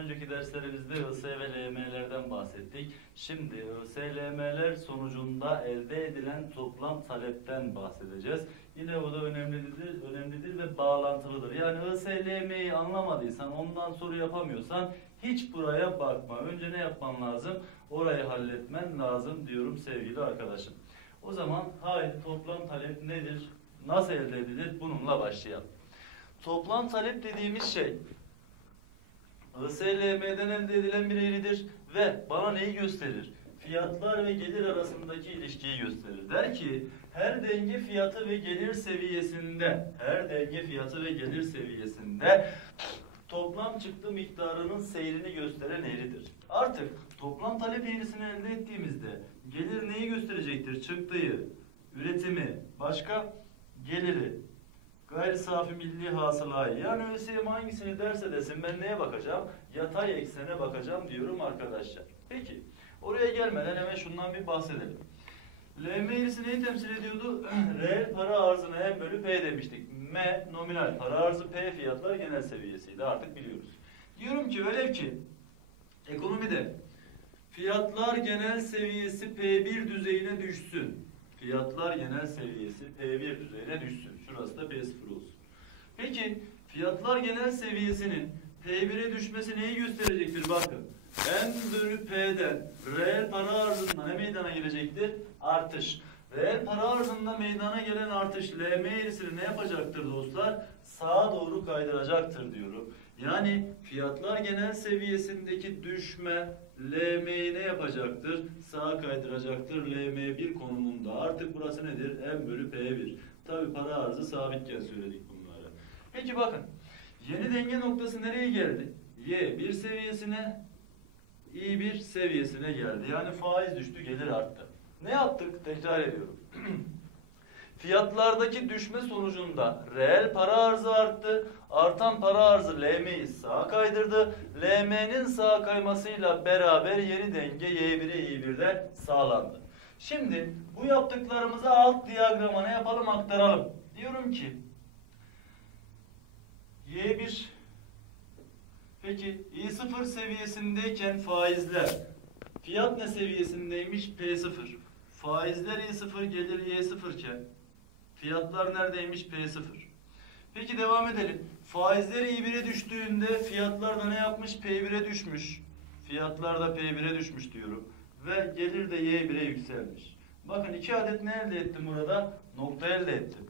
önceki derslerimizde IS ve LM'lerden bahsettik. Şimdi IS, LM'ler sonucunda elde edilen toplam talepten bahsedeceğiz. Yine bu da önemlidir, önemlidir ve bağlantılıdır. Yani IS, LM'yi anlamadıysan, ondan soru yapamıyorsan hiç buraya bakma. Önce ne yapman lazım? Orayı halletmen lazım diyorum sevgili arkadaşım. O zaman haydi toplam talep nedir? Nasıl elde edilir? Bununla başlayalım. Toplam talep dediğimiz şey ISLM'den elde edilen bir eğridir ve bana neyi gösterir? Fiyatlar ve gelir arasındaki ilişkiyi gösterir. Der ki her denge fiyatı ve gelir seviyesinde her denge fiyatı ve gelir seviyesinde toplam çıktı miktarının seyrini gösteren eğridir. Artık toplam talep eğrisini elde ettiğimizde gelir neyi gösterecektir? Çıktıyı, üretimi, başka geliri, gayri safi milli hasılayı. Yani ÖSYM hangisini derse desin ben neye bakacağım? Yatay eksene bakacağım diyorum arkadaşlar. Peki oraya gelmeden hemen şundan bir bahsedelim. LM eğrisi neyi temsil ediyordu? Reel para arzına M bölü P demiştik. M nominal para arzı P fiyatlar genel seviyesiydi artık biliyoruz. Diyorum ki velev ki ekonomide fiyatlar genel seviyesi P1 düzeyine düşsün. Fiyatlar genel seviyesi P1 düzeyine düşsün. Şurası da P0 olsun. Peki fiyatlar genel seviyesinin P1'e düşmesi neyi gösterecektir? Bakın. M bölü P'den reel para arzında ne meydana gelecektir? Artış. Reel para arzında meydana gelen artış LM eğrisini ne yapacaktır dostlar? Sağa doğru kaydıracaktır diyorum. Yani fiyatlar genel seviyesindeki düşme LM'yi ne yapacaktır? Sağa kaydıracaktır. LM1 konumunda. Artık burası nedir? M bölü P1. Tabi para arzı sabitken söyledik bunları. Peki bakın. Yeni denge noktası nereye geldi? Y1 seviyesine, I1 seviyesine geldi. Yani faiz düştü, gelir arttı. Ne yaptık? Tekrar ediyorum. Fiyatlardaki düşme sonucunda reel para arzı arttı. Artan para arzı LM'yi sağa kaydırdı. LM'nin sağa kaymasıyla beraber yeni denge Y1'e I1'de sağlandı. Şimdi bu yaptıklarımızı alt diyagramına yapalım aktaralım. Diyorum ki Y1 peki I0 seviyesindeyken faizler fiyat ne seviyesindeymiş? P0. Faizler I0 gelir Y0 iken fiyatlar neredeymiş? P0. Peki devam edelim. Faizler I1'e düştüğünde fiyatlar da ne yapmış? P1'e düşmüş. Fiyatlar da P1'e düşmüş diyorum. Ve gelir de Y1'e yükselmiş. Bakın iki adet ne elde ettim burada? Nokta elde ettim.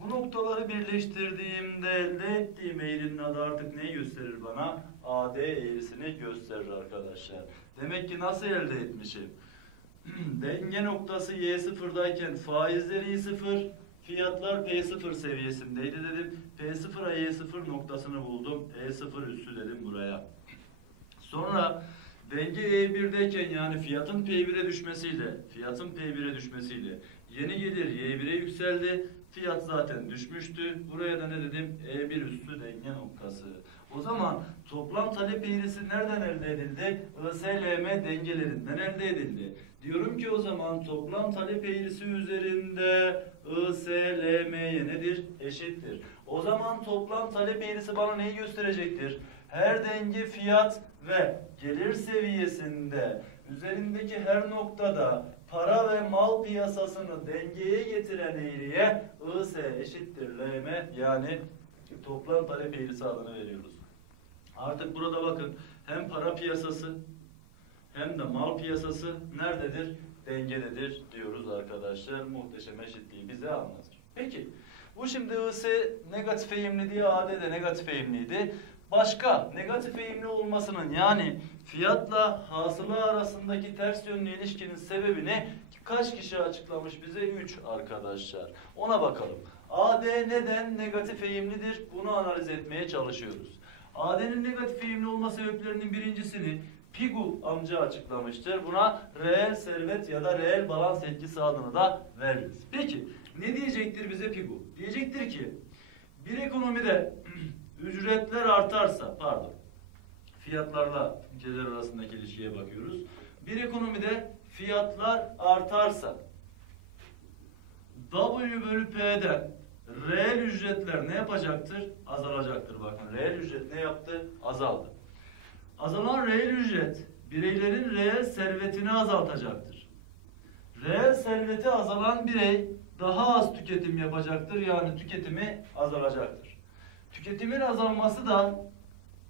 Bu noktaları birleştirdiğimde elde ettiğim eğrinin adı artık neyi gösterir bana? AD eğrisini gösterir arkadaşlar. Demek ki nasıl elde etmişim? Denge noktası Y0'dayken faizleri Y0, fiyatlar P0 seviyesindeydi dedim. P0'a Y0 noktasını buldum. E0 üssü dedim buraya. Sonra denge E1'deyken yani fiyatın P1'e düşmesiyle, fiyatın P1'e düşmesiyle yeni gelir Y1'e yükseldi. Fiyat zaten düşmüştü. Buraya da ne dedim? E1 üstü denge noktası. O zaman toplam talep eğrisi nereden elde edildi? ISLM dengelerinden elde edildi. Diyorum ki o zaman toplam talep eğrisi üzerinde ISLM'ye nedir? Eşittir. O zaman toplam talep eğrisi bana neyi gösterecektir? Her denge fiyat ve gelir seviyesinde üzerindeki her noktada para ve mal piyasasını dengeye getiren eğriye IS eşittir LM yani toplam talep eğrisi adını veriyoruz. Artık burada bakın hem para piyasası hem de mal piyasası nerededir? Dengededir diyoruz arkadaşlar. Muhteşem eşitliği bize anlatır. Peki bu şimdi IS negatif eğimli diye AD de negatif eğimliydi. Başka negatif eğimli olmasının yani fiyatla hasıla arasındaki ters yönlü ilişkinin sebebini kaç kişi açıklamış bize? 3 arkadaşlar. Ona bakalım. AD neden negatif eğimlidir? Bunu analiz etmeye çalışıyoruz. AD'nin negatif eğimli olma sebeplerinin birincisini Pigu amca açıklamıştır. Buna reel servet ya da reel balans etkisi adını da veririz. Peki ne diyecektir bize Pigu? Diyecektir ki bir ekonomide ücretler artarsa, pardon, fiyatlarla gelir arasındaki ilişkiye bakıyoruz. Bir ekonomide fiyatlar artarsa W bölü P'den reel ücretler ne yapacaktır? Azalacaktır. Bakın reel ücret ne yaptı? Azaldı. Azalan reel ücret bireylerin reel servetini azaltacaktır. Reel serveti azalan birey daha az tüketim yapacaktır yani tüketimi azalacaktır. Tüketimin azalması da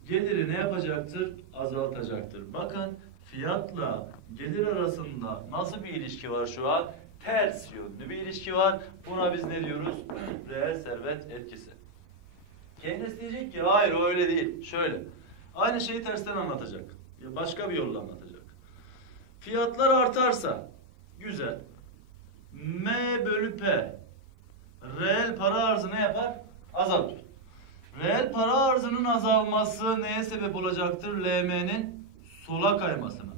geliri ne yapacaktır? Azaltacaktır. Bakın fiyatla gelir arasında nasıl bir ilişki var şu an? Ters yönlü bir ilişki var. Buna biz ne diyoruz? Reel servet etkisi. Keynes diyecek ki hayır öyle değil. Şöyle. Aynı şeyi tersten anlatacak. Başka bir yolla anlatacak. Fiyatlar artarsa güzel. M bölü P reel para arzı ne yapar? Azaltır. Reel para arzının azalması neye sebep olacaktır? LM'nin sola kaymasına.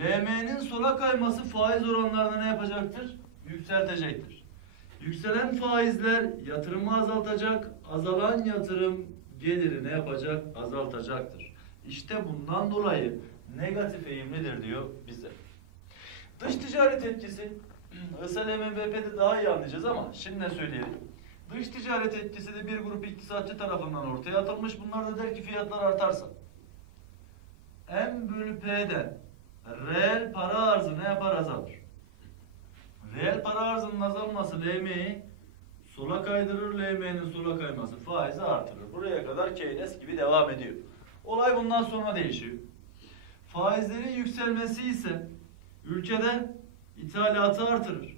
LM'nin sola kayması faiz oranlarını ne yapacaktır? Yükseltecektir. Yükselen faizler yatırımı azaltacak, azalan yatırım geliri ne yapacak? Azaltacaktır. İşte bundan dolayı negatif eğimlidir diyor bize. Dış ticaret etkisi ISLMBP'de daha iyi anlayacağız ama şimdi ne söyleyelim? Dış ticaret etkisi de bir grup iktisatçı tarafından ortaya atılmış. Bunlar da der ki fiyatlar artarsa M bölü P'den reel para arzı ne yapar azalır? Reel para arzının azalması LM'yi sola kaydırır, LM'nin sola kayması faizi artırır. Buraya kadar Keynes gibi devam ediyor. Olay bundan sonra değişiyor. Faizlerin yükselmesi ise ülkede ithalatı artırır,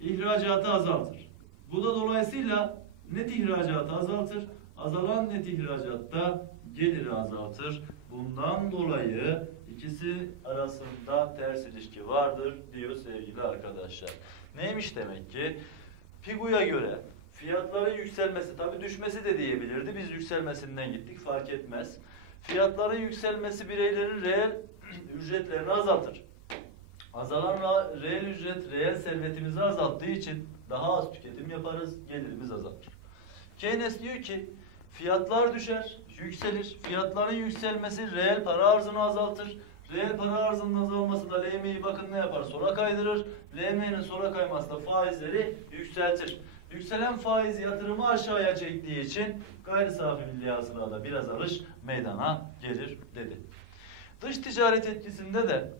ihracatı azaltır. Bu da dolayısıyla net ihracatı azaltır, azalan net ihracatta geliri azaltır. Bundan dolayı ikisi arasında ters ilişki vardır diyor sevgili arkadaşlar. Neymiş demek ki? Pigu'ya göre fiyatların yükselmesi, tabi düşmesi de diyebilirdi. Biz yükselmesinden gittik fark etmez. Fiyatların yükselmesi bireylerin reel ücretlerini azaltır. Azalan reel ücret, reel servetimizi azalttığı için daha az tüketim yaparız, gelirimiz azalır. Keynes diyor ki fiyatlar düşer, yükselir. Fiyatların yükselmesi reel para arzını azaltır. Reel para arzının azalması da LM'yi bakın ne yapar? Sola kaydırır. LM'nin sola kayması da faizleri yükseltir. Yükselen faiz yatırımı aşağıya çektiği için gayri safi milli hasılada bir azalış meydana gelir dedi. Dış ticaret etkisinde de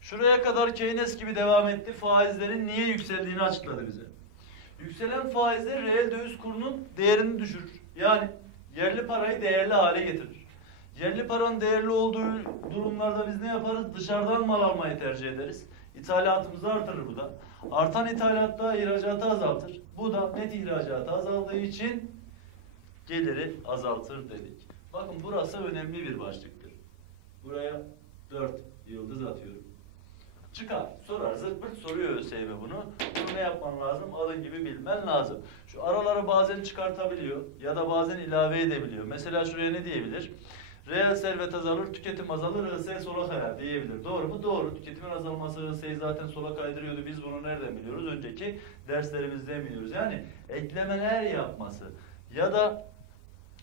şuraya kadar Keynes gibi devam etti. Faizlerin niye yükseldiğini açıkladı bize. Yükselen faizler reel döviz kurunun değerini düşürür. Yani yerli parayı değerli hale getirir. Yerli paranın değerli olduğu durumlarda biz ne yaparız? Dışarıdan mal almayı tercih ederiz. İthalatımızı artırır bu da. Artan ithalatta ihracatı azaltır. Bu da net ihracatı azaldığı için geliri azaltır dedik. Bakın burası önemli bir başlıktır. Buraya 4 yıldız atıyorum. Çıkar, sorar, zırt soruyor ÖSYM bunu. Bunu ne yapman lazım? Adı gibi bilmen lazım. Şu araları bazen çıkartabiliyor ya da bazen ilave edebiliyor. Mesela şuraya ne diyebilir? Reel servet azalır, tüketim azalır, IS sola kayar diyebilir. Doğru mu? Doğru. Tüketimin azalması IS'yi zaten sola kaydırıyordu. Biz bunu nereden biliyoruz? Önceki derslerimizde biliyoruz. Yani eklemeler yapması ya da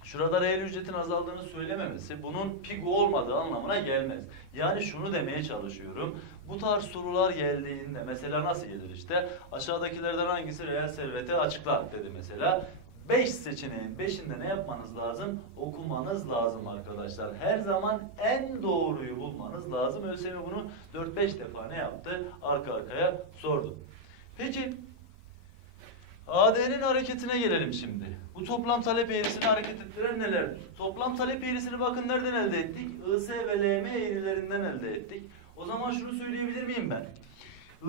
şurada reel ücretin azaldığını söylememesi bunun pigu olmadığı anlamına gelmez. Yani şunu demeye çalışıyorum. Bu tarz sorular geldiğinde mesela nasıl gelir işte? Aşağıdakilerden hangisi reel serveti açıklar dedi mesela. 5 seçeneğin 5'inde ne yapmanız lazım? Okumanız lazım arkadaşlar. Her zaman en doğruyu bulmanız lazım. ÖSYM bunu 4-5 defa ne yaptı? Arka arkaya sordu. Peki AD'nin hareketine gelelim şimdi. Bu toplam talep eğrisini hareket ettiren nelerdir? Toplam talep eğrisini bakın nereden elde ettik? IS ve LM eğrilerinden elde ettik. O zaman şunu söyleyebilir miyim ben?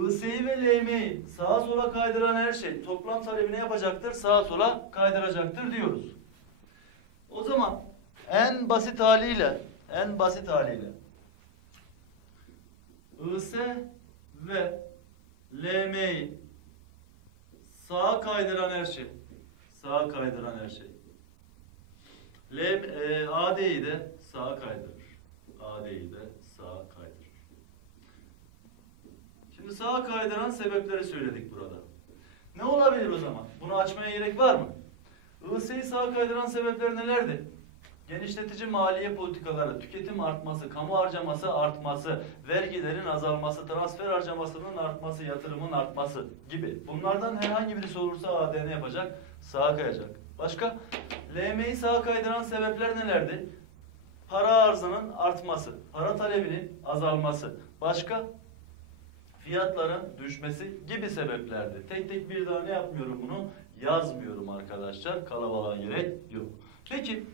IS'yi ve LM'yi sağa sola kaydıran her şey toplam talebi ne yapacaktır? Sağa sola kaydıracaktır diyoruz. O zaman en basit haliyle en basit haliyle IS ve LM'yi sağa kaydıran her şey sağa kaydıran her şey L, e, AD'yi de sağa kaydırır. AD'yi de sağa kaydırır. Şimdi kaydıran sebepleri söyledik burada. Ne olabilir o zaman? Bunu açmaya gerek var mı? IS'yi sağa kaydıran sebepler nelerdi? Genişletici maliye politikaları, tüketim artması, kamu harcaması artması, vergilerin azalması, transfer harcamasının artması, yatırımın artması gibi. Bunlardan herhangi birisi olursa AD ne yapacak? Sağa kayacak. Başka? LM'yi sağa kaydıran sebepler nelerdi? para arzının artması, para talebinin azalması. Başka? Fiyatların düşmesi gibi sebeplerdi. Tek tek bir daha ne yapmıyorum bunu? Yazmıyorum arkadaşlar. Kalabalığa gerek yok. Peki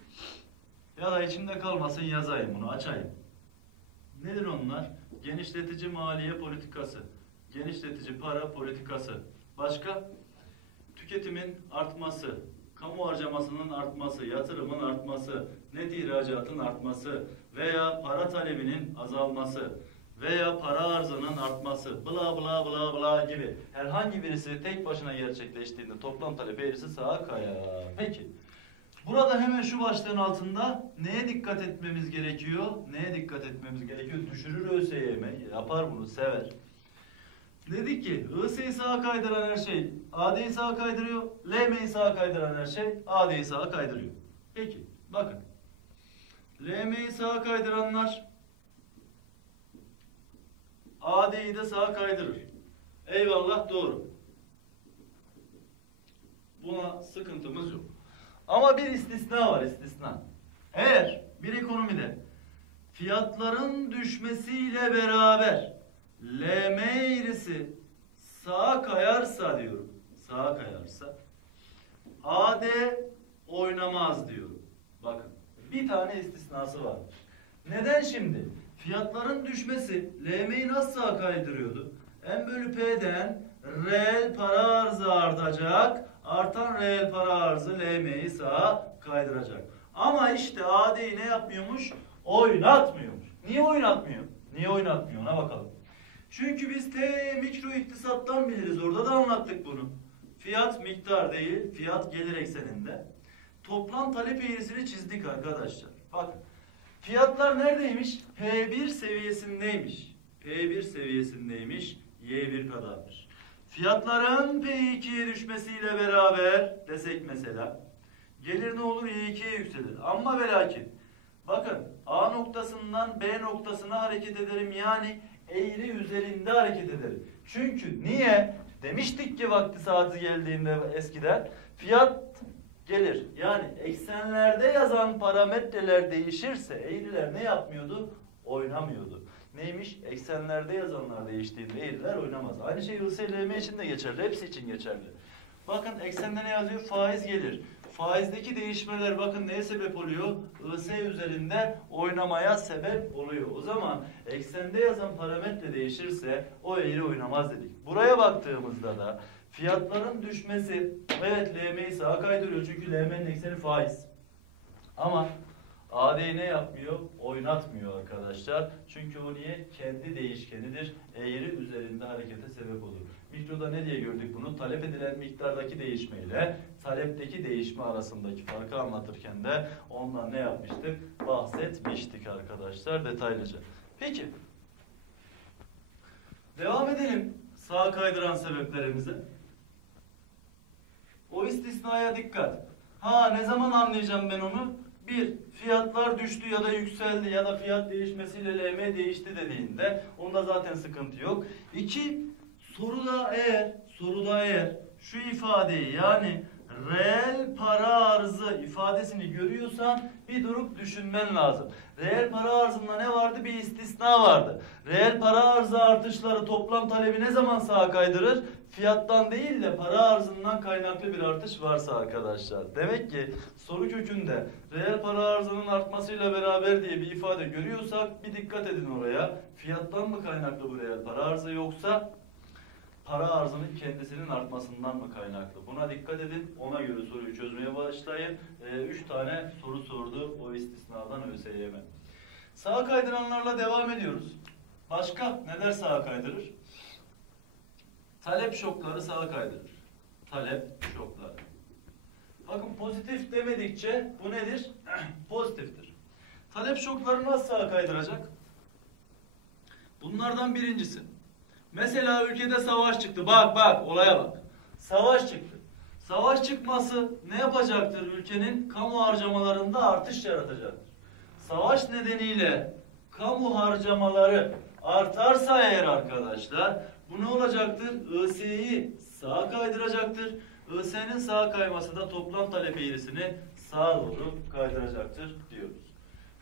ya da içimde kalmasın yazayım bunu açayım. Nedir onlar? Genişletici maliye politikası, genişletici para politikası. Başka? Tüketimin artması, kamu harcamasının artması, yatırımın artması, net ihracatın artması veya para talebinin azalması veya para arzının artması, bla bla bla bla gibi herhangi birisi tek başına gerçekleştiğinde toplam talep eğrisi sağa kayar. Peki. Burada hemen şu başlığın altında neye dikkat etmemiz gerekiyor? Neye dikkat etmemiz gerekiyor? Düşürür ÖSYM, yapar bunu, sever. Dedik ki IS'yi sağa kaydıran her şey AD'yi sağa kaydırıyor, LM'yi sağa kaydıran her şey AD'yi sağa kaydırıyor. Peki, bakın. LM'yi sağa kaydıranlar AD'yi de sağa kaydırır. Eyvallah doğru. Buna sıkıntımız yok. Ama bir istisna var istisna. Eğer bir ekonomide fiyatların düşmesiyle beraber LM eğrisi sağa kayarsa diyorum. Sağa kayarsa AD oynamaz diyorum. Bakın bir tane istisnası var. Neden şimdi? Fiyatların düşmesi LM'yi nasıl sağa kaydırıyordu? M bölü P'den reel para arzı artacak. Artan reel para arzı LM'yi sağa kaydıracak. Ama işte AD'yi ne yapmıyormuş? Oynatmıyormuş. Niye oynatmıyor? Niye oynatmıyor ona bakalım. Çünkü biz T mikro iktisattan biliriz. Orada da anlattık bunu. Fiyat miktar değil, fiyat gelir ekseninde. Toplam talep eğrisini çizdik arkadaşlar. Bakın. Fiyatlar neredeymiş? P1 seviyesindeymiş. P1 seviyesindeymiş. Y1 kadarmış. Fiyatların P2'ye düşmesiyle beraber desek mesela gelir ne olur Y2'ye yükselir. Ama ve lakin bakın A noktasından B noktasına hareket ederim. Yani eğri üzerinde hareket ederim. Çünkü niye? Demiştik ki vakti saati geldiğinde eskiden fiyat gelir. Yani eksenlerde yazan parametreler değişirse eğriler ne yapmıyordu? Oynamıyordu. Neymiş? Eksenlerde yazanlar değiştiğinde eğriler oynamaz. Aynı şey ISLM için de geçerli. Hepsi için geçerli. Bakın eksende ne yazıyor? Faiz gelir. Faizdeki değişmeler bakın neye sebep oluyor? IS üzerinde oynamaya sebep oluyor. O zaman eksende yazan parametre değişirse o eğri oynamaz dedik. Buraya baktığımızda da fiyatların düşmesi evet LM'yi sağa kaydırıyor çünkü LM'nin ekseni faiz. Ama AD ne yapmıyor? Oynatmıyor arkadaşlar. Çünkü o niye? Kendi değişkenidir. Eğri üzerinde harekete sebep olur. Mikroda ne diye gördük bunu? Talep edilen miktardaki değişmeyle talepteki değişme arasındaki farkı anlatırken de ondan ne yapmıştık? Bahsetmiştik arkadaşlar detaylıca. Peki. Devam edelim sağa kaydıran sebeplerimize. O istisnaya dikkat. Ha ne zaman anlayacağım ben onu? Bir, fiyatlar düştü ya da yükseldi ya da fiyat değişmesiyle LM değişti dediğinde onda zaten sıkıntı yok. İki, soruda eğer, soruda eğer şu ifadeyi yani reel para arzı ifadesini görüyorsan bir durup düşünmen lazım. Reel para arzında ne vardı? Bir istisna vardı. Reel para arzı artışları toplam talebi ne zaman sağa kaydırır? Fiyattan değil de para arzından kaynaklı bir artış varsa arkadaşlar. Demek ki soru kökünde reel para arzının artmasıyla beraber diye bir ifade görüyorsak bir dikkat edin oraya. Fiyattan mı kaynaklı bu reel para arzı yoksa para arzının kendisinin artmasından mı kaynaklı? Buna dikkat edin. Ona göre soruyu çözmeye başlayın. Ee, üç tane soru sordu o istisnadan ÖSYM. Sağa kaydıranlarla devam ediyoruz. Başka neler sağa kaydırır? Talep şokları sağa kaydırır. Talep şokları. Bakın pozitif demedikçe bu nedir? Pozitiftir. Talep şokları nasıl sağa kaydıracak? Bunlardan birincisi. Mesela ülkede savaş çıktı. Bak bak olaya bak. Savaş çıktı. Savaş çıkması ne yapacaktır? Ülkenin kamu harcamalarında artış yaratacaktır. Savaş nedeniyle kamu harcamaları artarsa eğer arkadaşlar bu ne olacaktır? IS'yi sağa kaydıracaktır. IS'nin sağa kayması da toplam talep eğrisini sağa doğru kaydıracaktır diyoruz.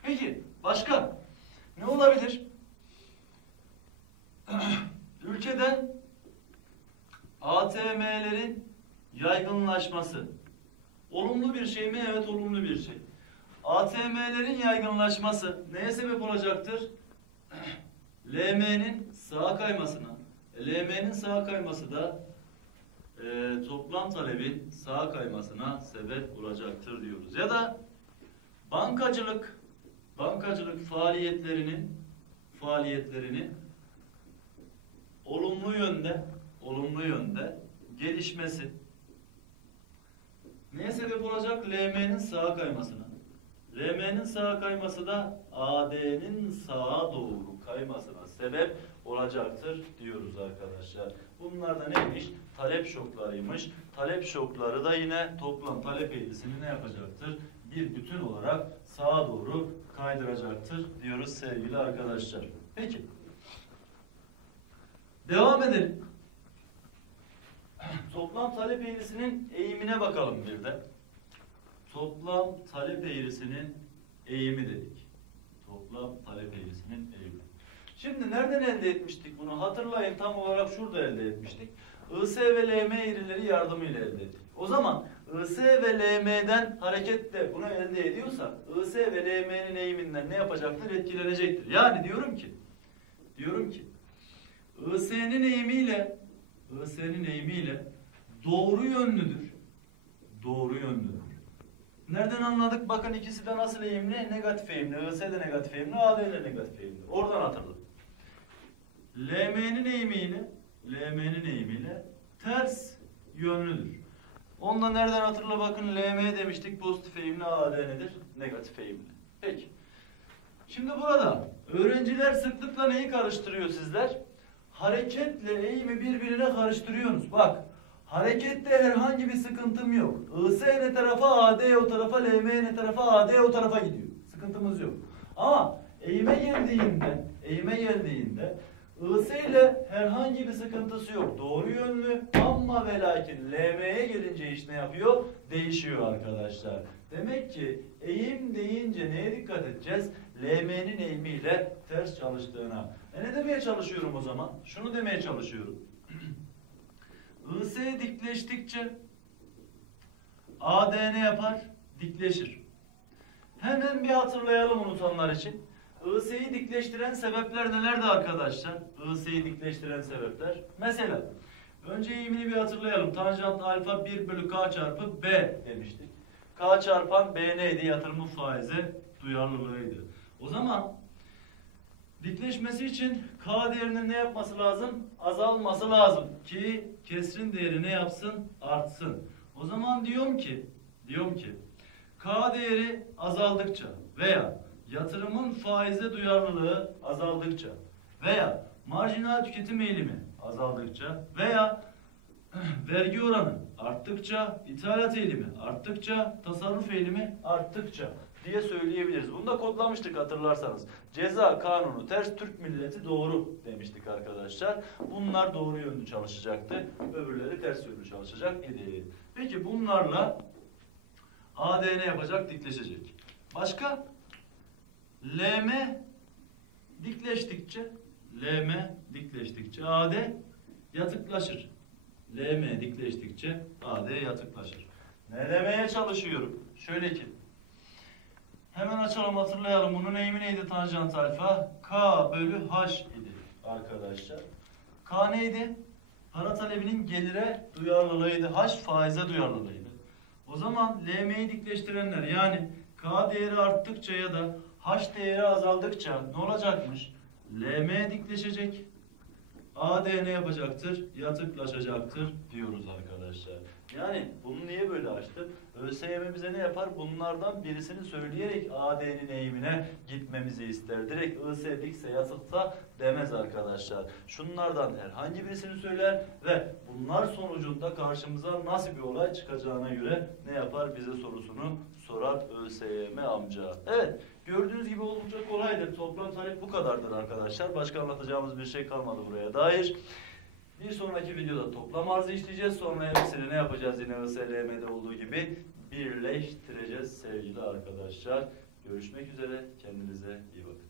Peki başka ne olabilir? Ülkede ATM'lerin yaygınlaşması. Olumlu bir şey mi? Evet olumlu bir şey. ATM'lerin yaygınlaşması neye sebep olacaktır? LM'nin sağa kaymasına. LM'nin sağa kayması da e, toplam talebin sağa kaymasına sebep olacaktır diyoruz. Ya da bankacılık bankacılık faaliyetlerinin faaliyetlerinin olumlu yönde olumlu yönde gelişmesi neye sebep olacak? LM'nin sağa kaymasına. LM'nin sağa kayması da AD'nin sağa doğru kaymasına sebep olacaktır diyoruz arkadaşlar. Bunlar da neymiş? Talep şoklarıymış. Talep şokları da yine toplam talep eğrisini ne yapacaktır? Bir bütün olarak sağa doğru kaydıracaktır diyoruz sevgili arkadaşlar. Peki. Devam edelim. Toplam talep eğrisinin eğimine bakalım bir de. Toplam talep eğrisinin eğimi dedik. Toplam talep eğrisinin eğimi. Şimdi nereden elde etmiştik bunu? Hatırlayın tam olarak şurada elde etmiştik. IS ve LM eğrileri yardımıyla elde ettik. O zaman IS ve LM'den hareketle bunu elde ediyorsak IS ve LM'nin eğiminden ne yapacaktır? Etkilenecektir. Yani diyorum ki diyorum ki IS'nin eğimiyle IS'nin eğimiyle doğru yönlüdür. Doğru yönlüdür. Nereden anladık? Bakın ikisi de nasıl eğimli? Negatif eğimli. IS de negatif eğimli, AD de negatif eğimli. Oradan hatırla. LM'nin eğimiyle LM'nin eğimiyle ters yönlüdür. Onu da nereden hatırla bakın LM demiştik pozitif eğimli AD nedir? Negatif eğimli. Peki. Şimdi burada öğrenciler sıklıkla neyi karıştırıyor sizler? Hareketle eğimi birbirine karıştırıyorsunuz. Bak harekette herhangi bir sıkıntım yok. IS ne tarafa AD o tarafa LM ne tarafa AD o tarafa gidiyor. Sıkıntımız yok. Ama eğime geldiğinde eğime geldiğinde IS ile herhangi bir sıkıntısı yok. Doğru yönlü ama ve lakin LM'ye gelince iş ne yapıyor? Değişiyor arkadaşlar. Demek ki eğim deyince neye dikkat edeceğiz? LM'nin eğimiyle ters çalıştığına. E ne demeye çalışıyorum o zaman? Şunu demeye çalışıyorum. IS dikleştikçe AD ne yapar? Dikleşir. Hemen bir hatırlayalım unutanlar için. IS'yi dikleştiren sebepler nelerdi arkadaşlar? IS'yi dikleştiren sebepler. Mesela önce eğimini bir hatırlayalım. Tanjant alfa 1 bölü k çarpı b demiştik. K çarpan b neydi? Yatırımın faizi duyarlılığıydı. O zaman dikleşmesi için k değerinin ne yapması lazım? Azalması lazım ki kesrin değeri ne yapsın? Artsın. O zaman diyorum ki diyorum ki k değeri azaldıkça veya yatırımın faize duyarlılığı azaldıkça veya marjinal tüketim eğilimi azaldıkça veya vergi oranı arttıkça, ithalat eğilimi arttıkça, tasarruf eğilimi arttıkça diye söyleyebiliriz. Bunu da kodlamıştık hatırlarsanız. Ceza kanunu ters Türk milleti doğru demiştik arkadaşlar. Bunlar doğru yönlü çalışacaktı. Öbürleri ters yönlü çalışacak idi. Peki bunlarla ADN yapacak, dikleşecek. Başka? LM dikleştikçe LM dikleştikçe AD yatıklaşır. LM dikleştikçe AD yatıklaşır. Ne demeye çalışıyorum? Şöyle ki hemen açalım hatırlayalım. Bunun eğimi neydi tanjant alfa? K bölü H idi arkadaşlar. K neydi? Para talebinin gelire duyarlılığıydı. H faize duyarlılığıydı. O zaman LM'yi dikleştirenler yani K değeri arttıkça ya da H değeri azaldıkça ne olacakmış? LM dikleşecek. AD ne yapacaktır? Yatıklaşacaktır diyoruz arkadaşlar. Yani bunu niye böyle açtım? ÖSYM bize ne yapar? Bunlardan birisini söyleyerek AD'nin eğimine gitmemizi ister. Direkt IS dikse yatıksa demez arkadaşlar. Şunlardan herhangi birisini söyler ve bunlar sonucunda karşımıza nasıl bir olay çıkacağına göre ne yapar? Bize sorusunu sorar ÖSYM amca. Evet. Gördüğünüz gibi oldukça kolaydır. Toplam talep bu kadardır arkadaşlar. Başka anlatacağımız bir şey kalmadı buraya dair. Bir sonraki videoda toplam arzı işleyeceğiz. Sonra hepsini ne yapacağız yine ÖSLM'de olduğu gibi birleştireceğiz sevgili arkadaşlar. Görüşmek üzere. Kendinize iyi bakın.